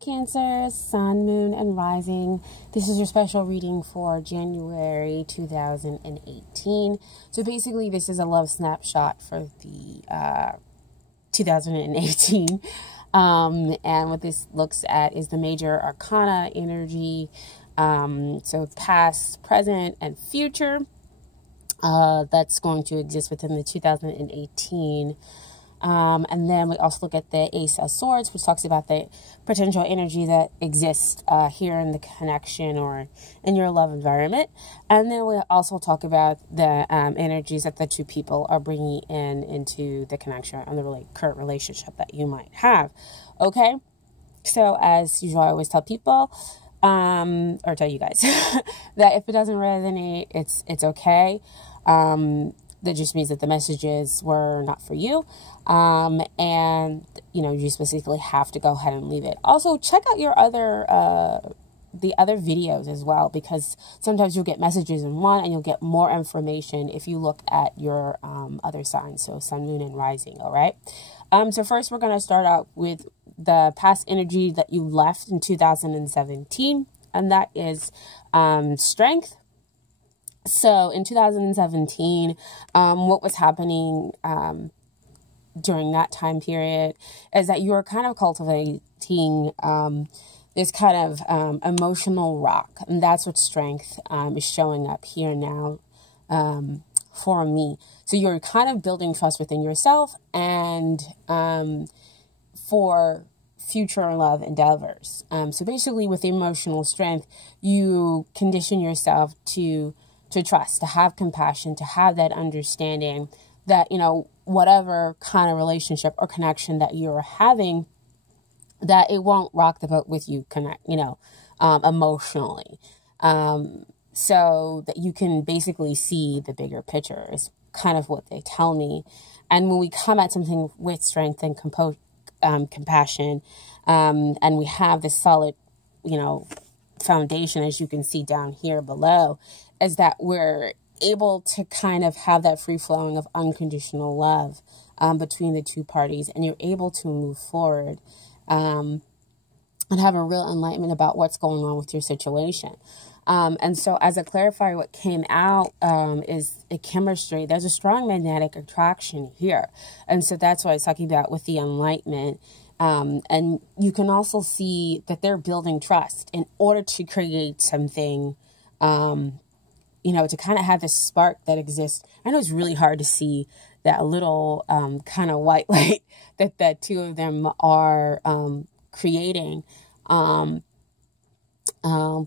Cancer, Sun, Moon, and Rising. This is your special reading for January 2018. So basically, this is a love snapshot for the 2018. And what this looks at is the major arcana energy. So past, present, and future. That's going to exist within the 2018. And then we also look at the Ace of Swords, which talks about the potential energy that exists here in the connection or in your love environment. And then we also talk about the energies that the two people are bringing into the connection and the current relationship that you might have. Okay? So as usual, I always tell people, or tell you guys, that if it doesn't resonate, it's okay. That just means that the messages were not for you. And, you specifically have to go ahead and leave it. Also, check out your the other videos as well, because sometimes you'll get messages in one and you'll get more information if you look at your other signs. So Sun, Moon, and Rising, all right? So first we're going to start out with the past energy that you left in 2017, and that is strength. So in 2017, what was happening during that time period is that you were kind of cultivating this kind of emotional rock. And that's what strength is showing up here now for me. So you're kind of building trust within yourself and for future love endeavors. So basically with emotional strength, you condition yourself to trust, to have compassion, to have that understanding that, whatever kind of relationship or connection that you're having, that it won't rock the boat with you, emotionally. So that you can basically see the bigger picture is kind of what they tell me. And when we come at something with strength and compassion, and we have this solid, foundation, as you can see down here below, is that we're able to kind of have that free flowing of unconditional love between the two parties, and you're able to move forward and have a real enlightenment about what's going on with your situation. And so as a clarifier, what came out is a chemistry. There's a strong magnetic attraction here. And so that's what I was talking about with the enlightenment. And you can also see that they're building trust in order to create something, to kind of have this spark that exists. I know it's really hard to see that little kind of white light that two of them are creating.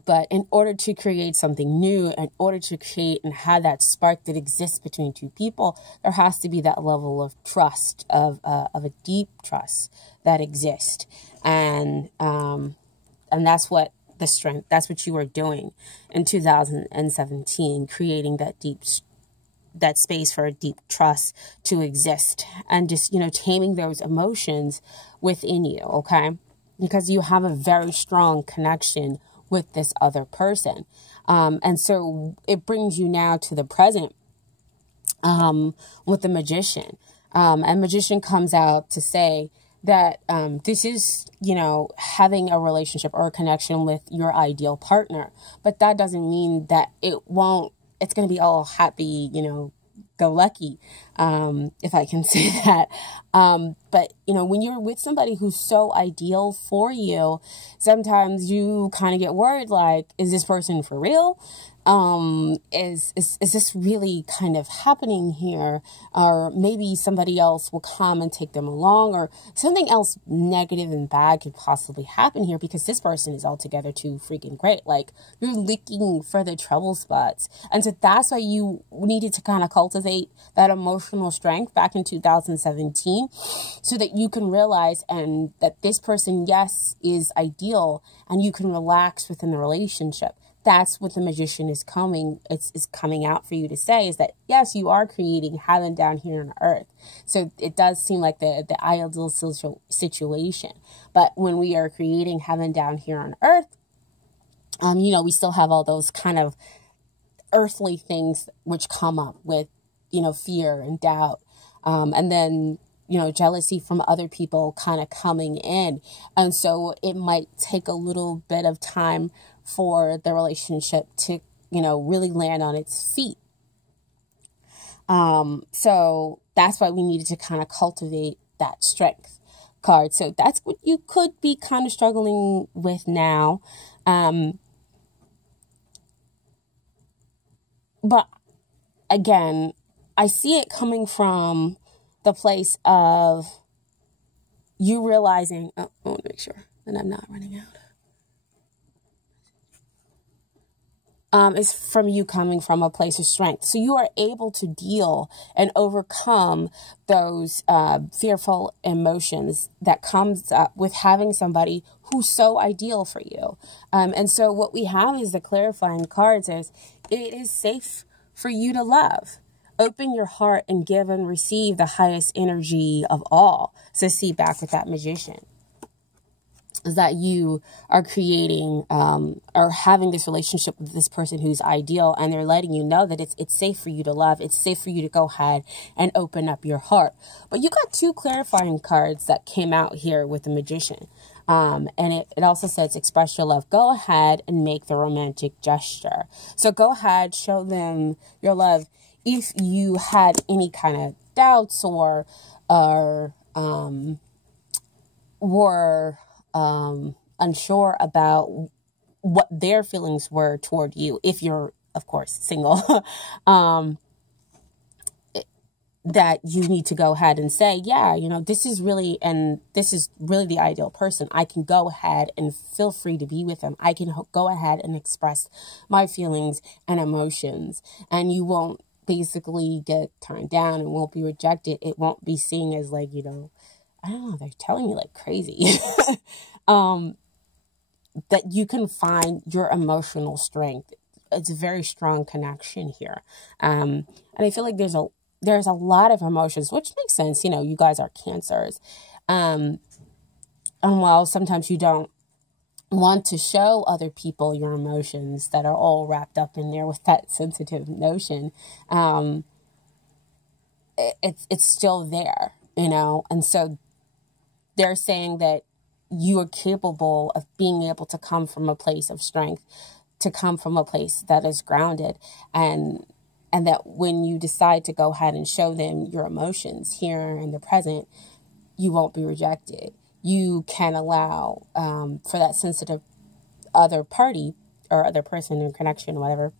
But in order to create something new, in order to create and have that spark that exists between two people, there has to be that level of trust, of a deep trust that exists. And that's what the strength, that's what you were doing in 2017, creating that space for a deep trust to exist, and just, taming those emotions within you, okay? Because you have a very strong connection with this other person. And so it brings you now to the present with the Magician. And Magician comes out to say that this is, having a relationship or a connection with your ideal partner. But that doesn't mean that it's going to be all happy, go lucky, if I can say that. But, when you're with somebody who's so ideal for you, sometimes you kind of get worried, like, is this person for real? Is this really kind of happening here? Or maybe somebody else will come and take them along, or something else negative and bad could possibly happen here because this person is altogether too freaking great. Like, you're looking for the trouble spots. And so that's why you needed to kind of cultivate that emotional strength back in 2017, so that you can realize and that this person, yes, is ideal, and you can relax within the relationship. That's what the Magician is coming out for you to say, is that, yes, you are creating heaven down here on earth. So it does seem like the ideal situation. But when we are creating heaven down here on earth, we still have all those kind of earthly things which come up with, fear and doubt. And then, jealousy from other people kind of coming in. And so it might take a little bit of time for the relationship to, really land on its feet. So that's why we needed to kind of cultivate that strength card. So that's what you could be kind of struggling with now. But again, I see it coming from the place of you realizing, I want to make sure that I'm not running out. Is from you coming from a place of strength. So you are able to deal and overcome those fearful emotions that comes up with having somebody who's so ideal for you. And so what we have is the clarifying cards is it is safe for you to love. Open your heart and give and receive the highest energy of all. So see back with that Magician. Is that you are creating or having this relationship with this person who's ideal, and they're letting you know that it's safe for you to love. It's safe for you to go ahead and open up your heart. But you got two clarifying cards that came out here with the Magician. And it also says express your love. Go ahead and make the romantic gesture. So go ahead, show them your love. If you had any kind of doubts or were unsure about what their feelings were toward you, if you're, of course, single, that you need to go ahead and say, yeah, this is really the ideal person. I can go ahead and feel free to be with them. I can go ahead and express my feelings and emotions, and you won't basically get turned down and won't be rejected. It won't be seen as like, I don't know, they're telling me like crazy. That you can find your emotional strength. It's a very strong connection here. And I feel like there's a lot of emotions, which makes sense. You guys are Cancers. And while sometimes you don't want to show other people your emotions that are all wrapped up in there with that sensitive notion, it's still there, and so they're saying that you are capable of being able to come from a place of strength, to come from a place that is grounded, and that when you decide to go ahead and show them your emotions here in the present, you won't be rejected. You can allow for that sensitive other party or other person in connection, whatever,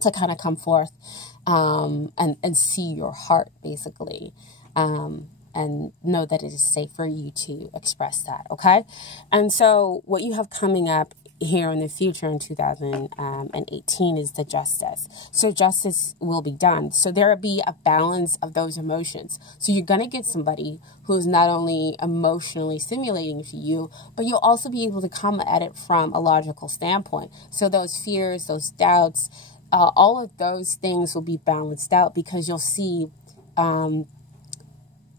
to kind of come forth and see your heart, basically. And know that it is safe for you to express that, okay? And so what you have coming up here in the future in 2018 is the Justice. So justice will be done. So there will be a balance of those emotions. So you're going to get somebody who's not only emotionally stimulating to you, but you'll also be able to come at it from a logical standpoint. So those fears, those doubts, all of those things will be balanced out because you'll see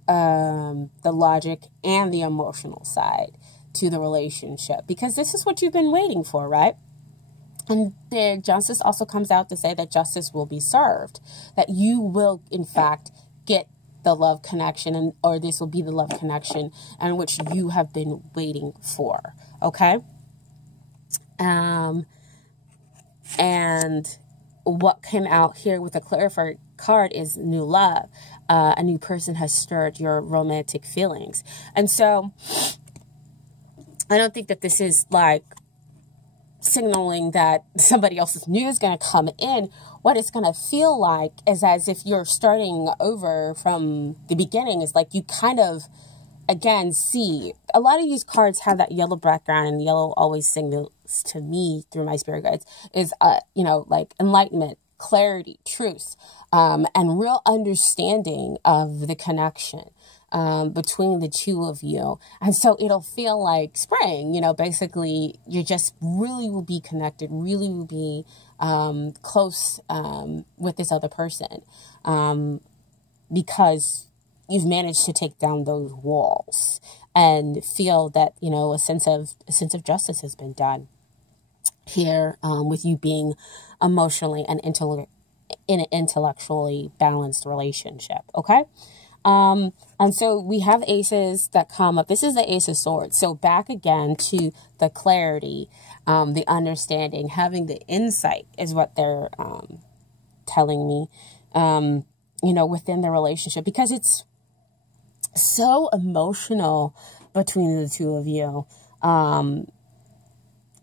the logic and the emotional side to the relationship, because this is what you've been waiting for, right? And the Justice also comes out to say that justice will be served, that you will, in fact, get the love connection, or this will be the love connection in which you have been waiting for, okay? And what came out here with the clarifier card is new love. A new person has stirred your romantic feelings. And so I don't think that this is like signaling that somebody else's new is going to come in. What it's going to feel like is as if you're starting over from the beginning. It's like you kind of, again, see a lot of these cards have that yellow background, and yellow always signals to me through my spirit guides is, like enlightenment, clarity, truth, and real understanding of the connection between the two of you. And so it'll feel like spring, basically you just really will be connected, really will be close with this other person because you've managed to take down those walls and feel that, a sense of justice has been done here with you being emotionally and in an intellectually balanced relationship. Okay. And so we have aces that come up. This is the Ace of Swords. So back again to the clarity, the understanding, having the insight is what they're telling me, you know, within the relationship, because it's so emotional between the two of you.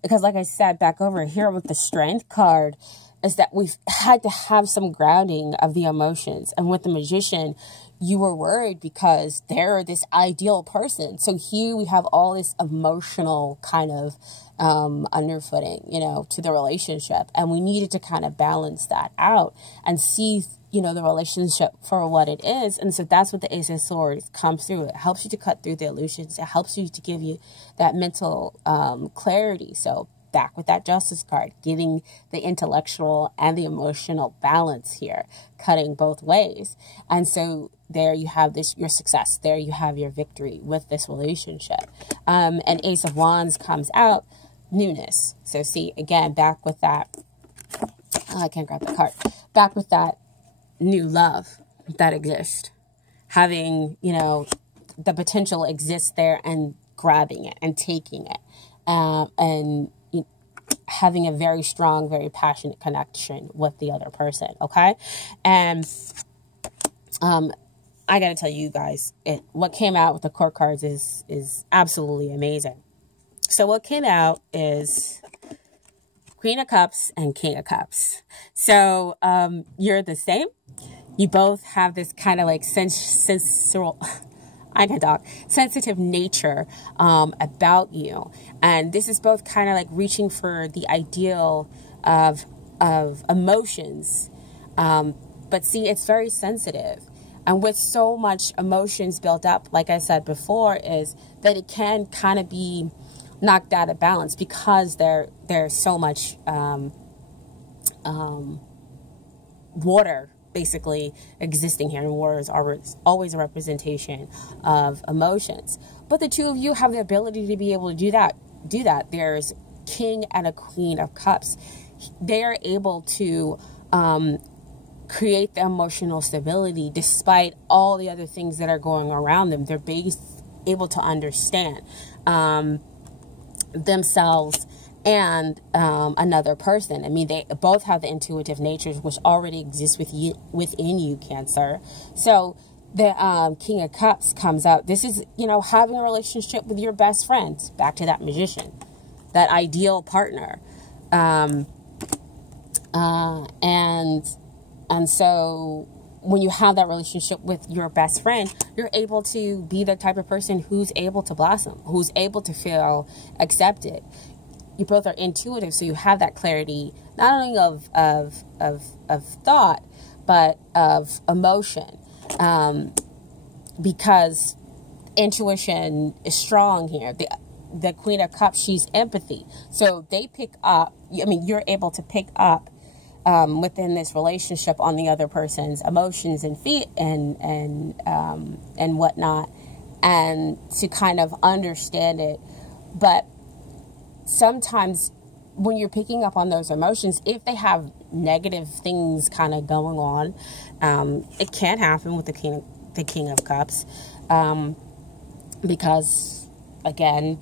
Because like I said, back over here with the Strength card, is that we've had to have some grounding of the emotions. And with the Magician, you were worried because they're this ideal person. So here we have all this emotional kind of underfooting, you know, to the relationship. And we needed to kind of balance that out and see, you know, the relationship for what it is. And so that's what the Ace of Swords comes through. It helps you to cut through the illusions. It helps you to give you that mental clarity. So back with that Justice card, getting the intellectual and the emotional balance here, cutting both ways. And so there you have this, your success. There you have your victory with this relationship. And Ace of Wands comes out, newness. So see, again, back with that, I can't grab the card, back with that new love that exists. Having, you know, the potential exists there and grabbing it and taking it. And having a very strong, very passionate connection with the other person, okay? And I got to tell you guys, what came out with the court cards is absolutely amazing. So what came out is Queen of Cups and King of Cups. So you're the same. You both have this kind of like sensitive nature about you, and this is both kind of like reaching for the ideal of emotions, but see, it's very sensitive, and with so much emotions built up, like I said before, is that it can kind of be knocked out of balance because there's so much water basically existing here, and water is always a representation of emotions. But the two of you have the ability to be able to do that. There's King and a Queen of Cups. They are able to create the emotional stability despite all the other things that are going around them. They're able to understand themselves and another person. I mean, they both have the intuitive natures which already exist within you, Cancer. So the King of Cups comes out. This is, you know, having a relationship with your best friend. Back to that Magician, that ideal partner. And so when you have that relationship with your best friend, you're able to be the type of person who's able to blossom, who's able to feel accepted. You both are intuitive, so you have that clarity, not only of thought, but of emotion, because intuition is strong here. The Queen of Cups, she's empathy, so they pick up. I mean, you're able to pick up within this relationship on the other person's emotions and and whatnot, and to kind of understand it, but sometimes when you're picking up on those emotions, if they have negative things kind of going on, it can happen with the King of Cups, because again,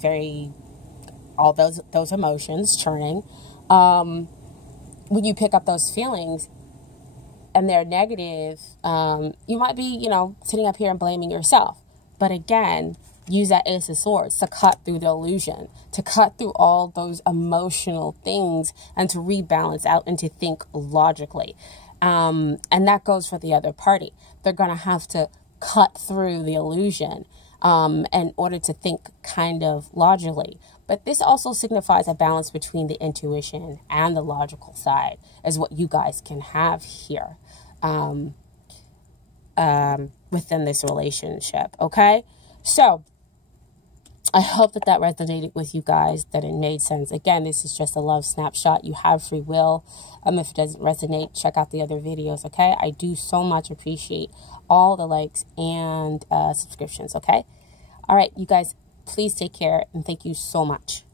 all those emotions churning. When you pick up those feelings and they're negative, you might be, you know, sitting up here and blaming yourself. But again, use that Ace of Swords to cut through the illusion, to cut through all those emotional things, and to rebalance out and to think logically. And that goes for the other party. They're going to have to cut through the illusion in order to think kind of logically. But this also signifies a balance between the intuition and the logical side, is what you guys can have here within this relationship, okay? So I hope that resonated with you guys, that it made sense. Again, this is just a love snapshot. You have free will. If it doesn't resonate, check out the other videos, okay? I do so much appreciate all the likes and subscriptions, okay? All right, you guys, please take care, and thank you so much.